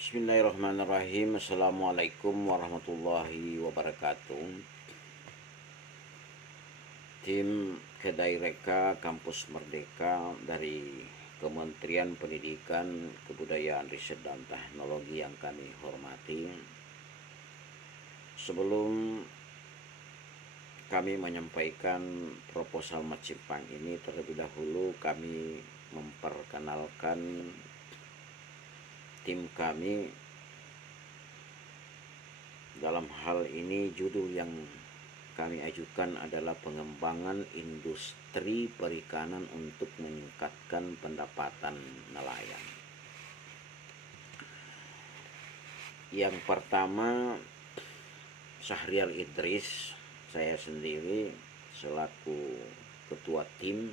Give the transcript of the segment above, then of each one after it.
Bismillahirrahmanirrahim. Assalamualaikum warahmatullahi wabarakatuh. Tim Kedai Reka Kampus Merdeka dari Kementerian Pendidikan, Kebudayaan, Riset dan Teknologi yang kami hormati. Sebelum kami menyampaikan proposal Macimpang ini, terlebih dahulu kami memperkenalkan tim kami. Dalam hal ini judul yang kami ajukan adalah pengembangan industri perikanan untuk meningkatkan pendapatan nelayan. Yang pertama, Syahrial Idris, saya sendiri selaku ketua tim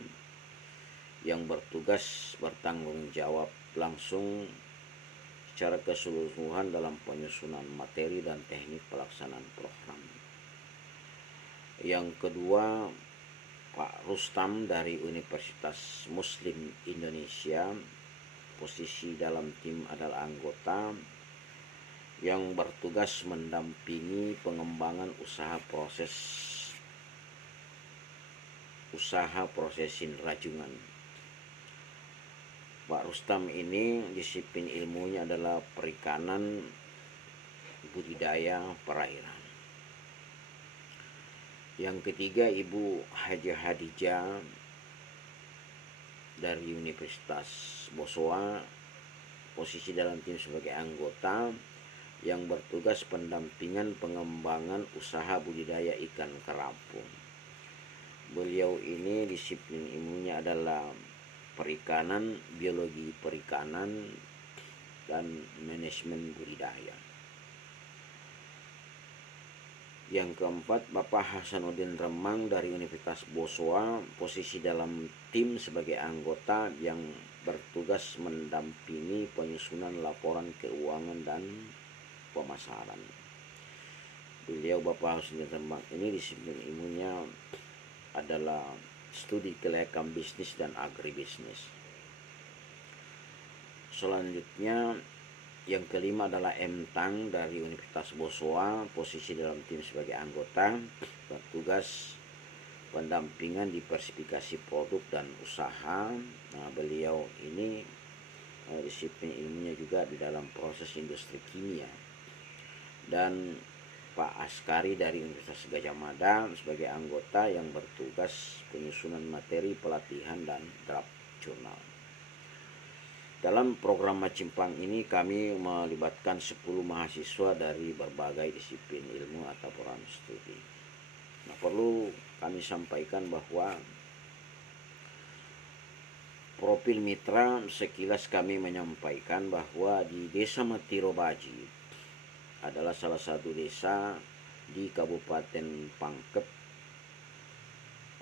yang bertugas bertanggung jawab langsung secara keseluruhan dalam penyusunan materi dan teknik pelaksanaan program. Yang kedua, Pak Rustam dari Universitas Muslim Indonesia, posisi dalam tim adalah anggota yang bertugas mendampingi pengembangan usaha prosesin rajungan. Pak Rustam ini disiplin ilmunya adalah perikanan, budidaya perairan. Yang ketiga, Ibu Haja Hadijah dari Universitas Bosowa, posisi dalam tim sebagai anggota yang bertugas pendampingan pengembangan usaha budidaya ikan kerapu. Beliau ini disiplin ilmunya adalah perikanan, biologi perikanan, dan manajemen budidaya. Yang keempat, Bapak Hasanuddin Remang dari Universitas Bosowa, posisi dalam tim sebagai anggota yang bertugas mendampingi penyusunan laporan keuangan dan pemasaran. Beliau Bapak Hasanuddin Remang ini disiplin ilmunya adalah studi kelayakan bisnis dan agribisnis. Selanjutnya, yang kelima adalah M. Tang dari Universitas Bosowa, posisi dalam tim sebagai anggota, bertugas pendampingan diversifikasi produk dan usaha. Nah, beliau ini disiplin ilmunya juga di dalam proses industri kimia. Dan Pak Askari dari Universitas Gajah Mada sebagai anggota yang bertugas penyusunan materi pelatihan dan draft jurnal. Dalam program Macimpang ini kami melibatkan 10 mahasiswa dari berbagai disiplin ilmu atau program studi. Nah, perlu kami sampaikan bahwa profil mitra, sekilas kami menyampaikan bahwa di Desa Matirobaji adalah salah satu desa di Kabupaten Pangkep,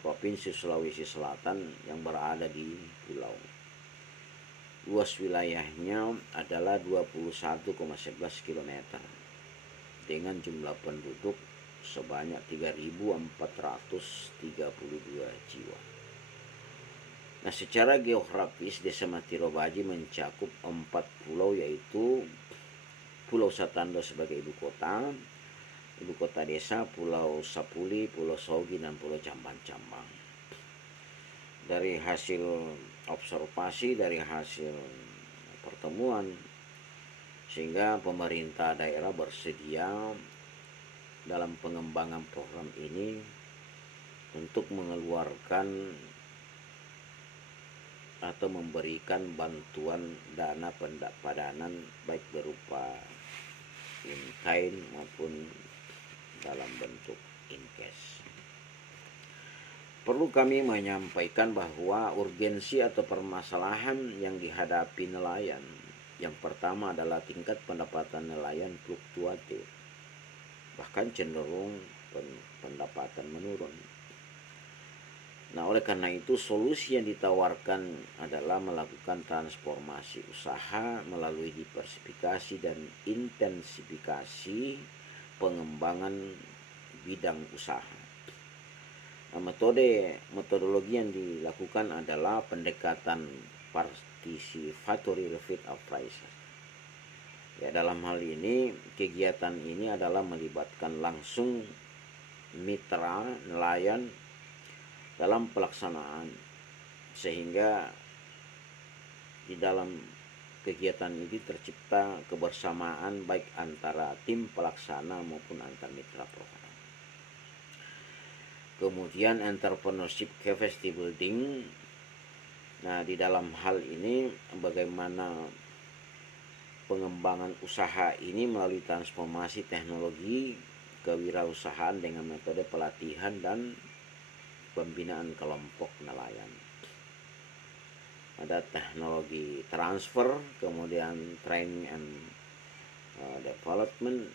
Provinsi Sulawesi Selatan yang berada di pulau. Luas wilayahnya adalah 21,11 km dengan jumlah penduduk sebanyak 3.432 jiwa. Nah, secara geografis Desa Matirobaji mencakup 4 pulau, yaitu Pulau Satando sebagai ibu kota desa, Pulau Sapuli, Pulau Sogi, dan Pulau Cambang-Cambang. Dari hasil observasi, dari hasil pertemuan, sehingga pemerintah daerah bersedia dalam pengembangan program ini untuk mengeluarkan atau memberikan bantuan dana pendapatan baik berupa in kind maupun dalam bentuk in cash. Perlu kami menyampaikan bahwa urgensi atau permasalahan yang dihadapi nelayan, yang pertama adalah tingkat pendapatan nelayan fluktuatif, bahkan cenderung pendapatan menurun. Nah, oleh karena itu solusi yang ditawarkan adalah melakukan transformasi usaha melalui diversifikasi dan intensifikasi pengembangan bidang usaha. Nah, metodologi yang dilakukan adalah pendekatan participatory refit appraisal. Ya, dalam hal ini kegiatan ini adalah melibatkan langsung mitra nelayan dalam pelaksanaan, sehingga di dalam kegiatan ini tercipta kebersamaan baik antara tim pelaksana maupun antar mitra program. Kemudian entrepreneurship capacity building. Nah, di dalam hal ini bagaimana pengembangan usaha ini melalui transformasi teknologi kewirausahaan dengan metode pelatihan dan pembinaan kelompok nelayan. Ada teknologi transfer, kemudian training and development,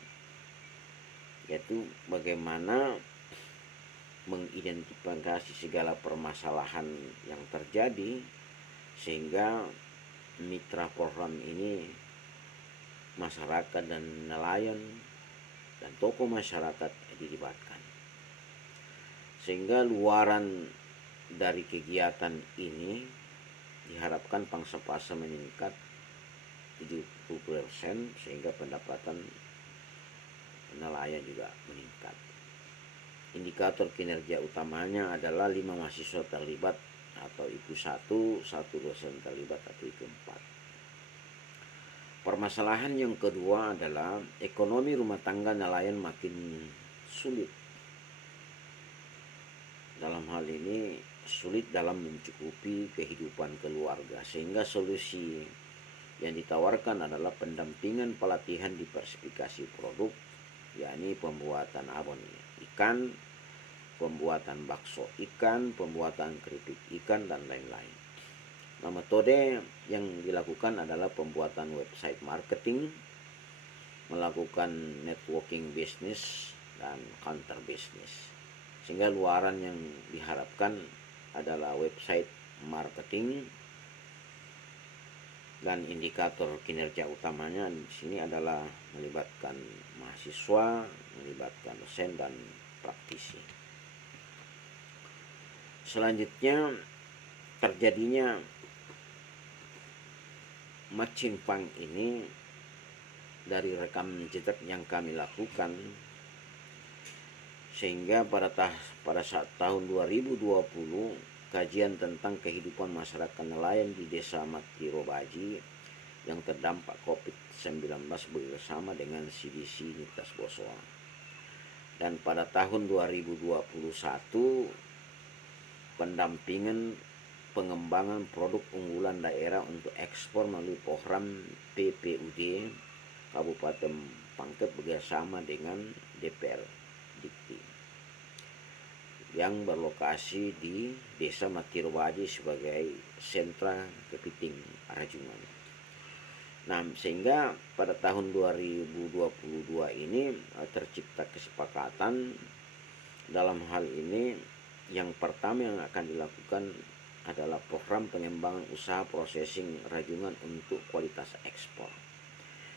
yaitu bagaimana mengidentifikasi segala permasalahan yang terjadi sehingga mitra program ini, masyarakat dan nelayan dan tokoh masyarakat dilibatkan, sehingga luaran dari kegiatan ini diharapkan pangsa pasar meningkat 70%, sehingga pendapatan nelayan juga meningkat. Indikator kinerja utamanya adalah 5 mahasiswa terlibat atau IQ 1 dosen terlibat atau IQ 4. Permasalahan yang kedua adalah ekonomi rumah tangga nelayan makin sulit. Dalam hal ini sulit dalam mencukupi kehidupan keluarga, sehingga solusi yang ditawarkan adalah pendampingan pelatihan diversifikasi produk, yakni pembuatan abon ikan, pembuatan bakso ikan, pembuatan keripik ikan, dan lain-lain. Nah, metode yang dilakukan adalah pembuatan website marketing, melakukan networking bisnis, dan counter bisnis. Sehingga luaran yang diharapkan adalah website marketing, dan indikator kinerja utamanya di sini adalah melibatkan mahasiswa, melibatkan dosen dan praktisi. Selanjutnya, terjadinya matching fund ini dari rekam jejak yang kami lakukan, sehingga pada saat tahun 2020 kajian tentang kehidupan masyarakat nelayan di Desa Matirobaji yang terdampak COVID-19 bersama dengan CDC Universitas Bosowa. Dan pada tahun 2021 pendampingan pengembangan produk unggulan daerah untuk ekspor melalui program PPUD Kabupaten Pangkep bersama dengan DPR Dikti yang berlokasi di Desa Matirobaji sebagai sentra kepiting rajungan. Nah, sehingga pada tahun 2022 ini tercipta kesepakatan dalam hal ini. Yang pertama yang akan dilakukan adalah program pengembangan usaha processing rajungan untuk kualitas ekspor.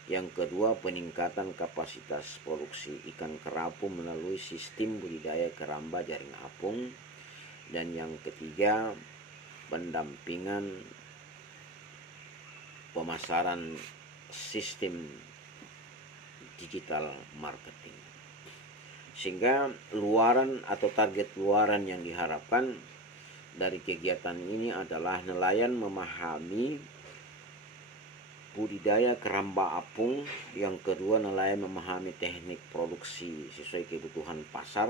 Yang kedua, peningkatan kapasitas produksi ikan kerapu melalui sistem budidaya keramba jaring apung. Dan yang ketiga, pendampingan pemasaran sistem digital marketing. Sehingga luaran atau target luaran yang diharapkan dari kegiatan ini adalah nelayan memahami budidaya keramba apung. Yang kedua, nelayan memahami teknik produksi sesuai kebutuhan pasar.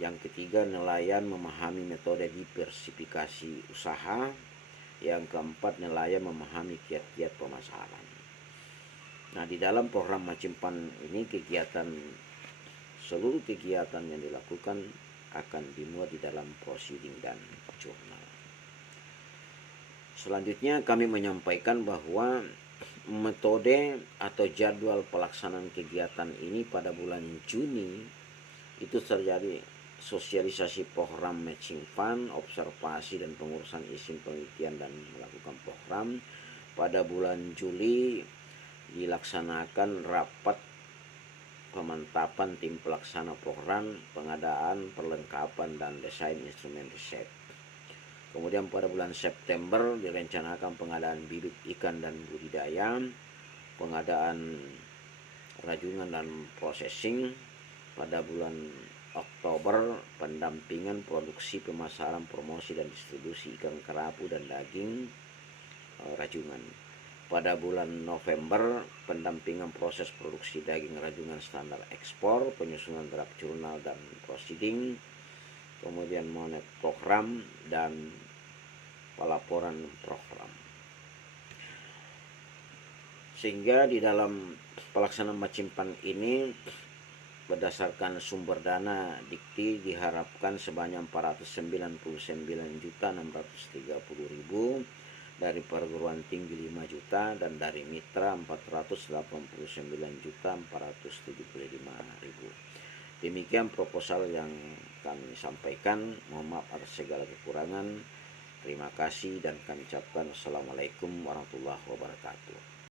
Yang ketiga, nelayan memahami metode diversifikasi usaha. Yang keempat, nelayan memahami kiat-kiat pemasaran. Nah, di dalam program Macimpan ini seluruh kegiatan yang dilakukan akan dimuat di dalam proceeding dan jurnal. Selanjutnya kami menyampaikan bahwa metode atau jadwal pelaksanaan kegiatan ini pada bulan Juni itu terjadi sosialisasi program matching fund, observasi dan pengurusan izin penelitian dan melakukan program. Pada bulan Juli dilaksanakan rapat pemantapan tim pelaksana program, pengadaan, perlengkapan dan desain instrumen riset. Kemudian pada bulan September direncanakan pengadaan bibit ikan dan budidaya, pengadaan rajungan dan processing. Pada bulan Oktober, pendampingan produksi, pemasaran, promosi dan distribusi ikan kerapu dan daging rajungan. Pada bulan November, pendampingan proses produksi daging rajungan standar ekspor, penyusunan draft jurnal dan proceeding, kemudian monet program dan pelaporan program. Sehingga di dalam pelaksanaan Macimpan ini berdasarkan sumber dana Dikti diharapkan sebanyak 499.630.000, dari perguruan tinggi 5 juta dan dari mitra 489.475.000. Demikian proposal yang kami sampaikan. Mohon maaf atas segala kekurangan. Terima kasih dan kami ucapkan Assalamualaikum warahmatullahi wabarakatuh.